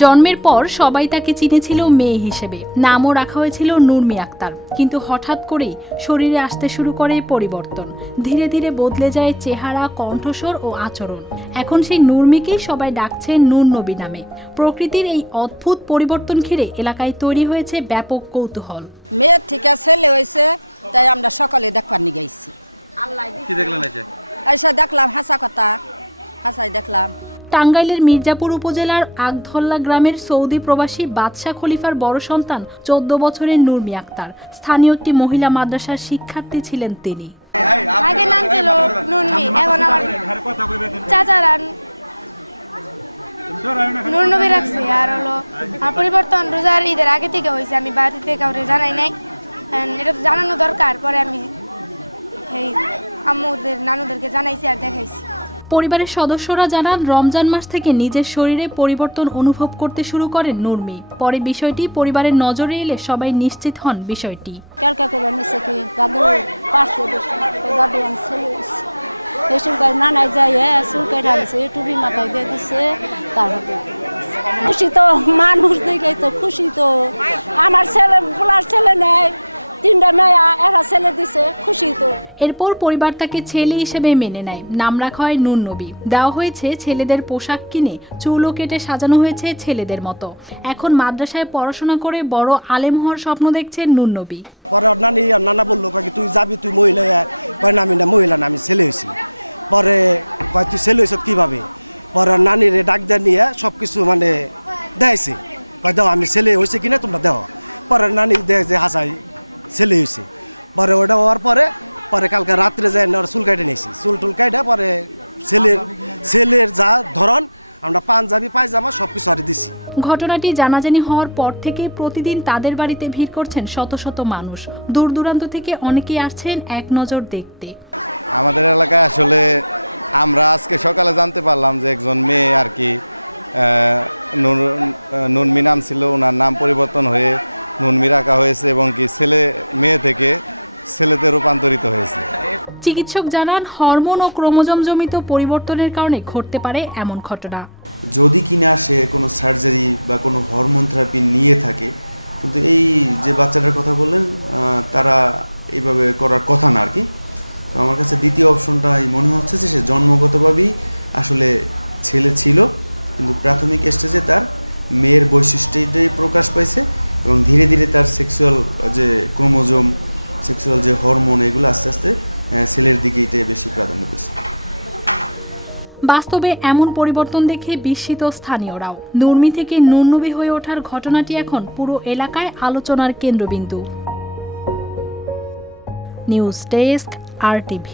জন্মের পর সবাই তাকে চিনেছিল মেয়ে হিসেবে, নামও রাখা হয়েছিল নুরমি আক্তার। কিন্তু হঠাৎ করেই শরীরে আসতে শুরু করে পরিবর্তন, ধীরে ধীরে বদলে যায় চেহারা, কণ্ঠস্বর ও আচরণ। এখন সেই নুরমিকেই সবাই ডাকছে নূর নবী নামে। প্রকৃতির এই অদ্ভুত পরিবর্তন ঘিরে এলাকায় তৈরি হয়েছে ব্যাপক কৌতূহল। মেয়ের থেকে ছেলে হয়েছে, তাই আমরা সকালে দেখবার নিয়ে গেছি। কি দেখলেন? এসে দেখলাম হাসা কথা, হাসাই দেখলাম। টাঙ্গাইলের মির্জাপুর উপজেলার আগধল্লা গ্রামের সৌদি প্রবাসী বাদশা খলিফার বড় সন্তান 14 বছরের নুরমি আক্তার। স্থানীয় একটি মহিলা মাদ্রাসার শিক্ষার্থী ছিলেন তিনি। আগে নাম ছিল নুরমি, এখন আমার চাচারা নূর নবী রাখছে। আর হলো আমার পরিবর্তন রোজার ঈদের আগে থেকে হয়েছে, আমি বাড়িতে কাউকে জানাই নাই। এটা তো জানানো দরকার, পরে আমি এই আম্মুদের নানুদেরকে জানাইছি আর দেখাইছি। পরিবারের সদস্যরা জানান, রমজান মাস থেকে নিজের শরীরে পরিবর্তন অনুভব করতে শুরু করেন নুরমি। পরে বিষয়টি পরিবারের নজরে এলে সবাই নিশ্চিত হন বিষয়টি। নানাই যায় চুলকাই ঢালছে, টুপি মাথায় দিয়ে দিচ্ছে, তারপরে খুশি তো মানুষ দেখে তো খুশি। তো আমার ছেলে পোলার ছেলে নেয়, 3টা মেয়া, একটা ছেলে দিছে, খুশি তো। এরপর পরিবার তাকে ছেলে হিসেবে মেনে নেয়। নাম রাখা হয় নূর নবী। দেওয়া হয়েছে ছেলেদের পোশাক কিনে, চুলও কেটে সাজানো হয়েছে ছেলেদের মতো। এখন মাদ্রাসায় পড়াশোনা করে বড় আলেম হওয়ার স্বপ্ন দেখছেন নূর নবী। পরে নানা বললো, তুই যাবি, তুই মহিলা? কয় না, আমি না মহিলা না, আমি ছেলে হয়েছি। পরে কয় তুই ছেলে হয়েছ কীভাবে? পরে নানিরে ডাক দেওয়া নিয়ে সব কিছু মানে দেখাইছে, কয় দাও আমি ছেলে হয়েছে কিনা তোমরা দেওয়া। পরে নানি দেয় যে হাসাই ছেলে হয়েছে। পরে ওটা হওয়ার পরে কালকে রাত্রে যায় না চুল কাটে নিয়েছি, চুল টুল কাটা। পরে ছেলের যা ধরন, আমরা পাঞ্জাবি পায়জামা সব কিছু আর দিছি। ঘটনাটি জানাজানি হওয়ার পর থেকে প্রতিদিন তাদের বাড়িতে ভিড় করছেন শত শত মানুষ। দূর দূরান্ত থেকে অনেকেই আসছেন এক নজর দেখতে। আমাদের এলাকায় আসলে আমরা আজকে সকালে জানতে পারলাম যে একজন মেয়ে আর কি নুরমি নাম ছিল, ওনার নাম পরিবর্তন হয়ে নুরমি রাখা হয়েছে এবং কি ছেলে মেয়ে থেকে ছেলেতে রূপান্তরিত হয়েছে। চিকিৎসক জানান, হরমোন ও ক্রোমোজোমজনিত পরিবর্তনের কারণে ঘটতে পারে এমন ঘটনা। যদি কিনা সে কোনো সার্জারি বা কোনো হরমোন থেরাপি নিয়ে থাকে, কিন্তু এই যে বাচ্চাটার কথা বললেন তারা এইভাবে করার কথা না আর কি। তো আমার কাছে দ্বিতীয় অপশনটা মনে হচ্ছে যে সে জন্মগতভাবেই আসলে ছেলে ছিল, কিন্তু প্রাথমিক স্টেজে তার মেয়ের বৈশিষ্ট্যটাই প্রকাশ পাইছে এবং ধীরে ধীরে তার সেক্সুয়াল যে ক্রোমোজোম, সেক্সুয়াল যে হরমোন, এগুলো আস্তে আস্তে ছেলের দিকে এটাই বেশি প্রাধান্য পেয়েছে। বাস্তবে এমন পরিবর্তন দেখে বিস্মিত স্থানীয়রাও। নুরমি থেকে নূর নবী হয়ে ওঠার ঘটনাটি এখন পুরো এলাকায় আলোচনার কেন্দ্রবিন্দু। News desk, RTV।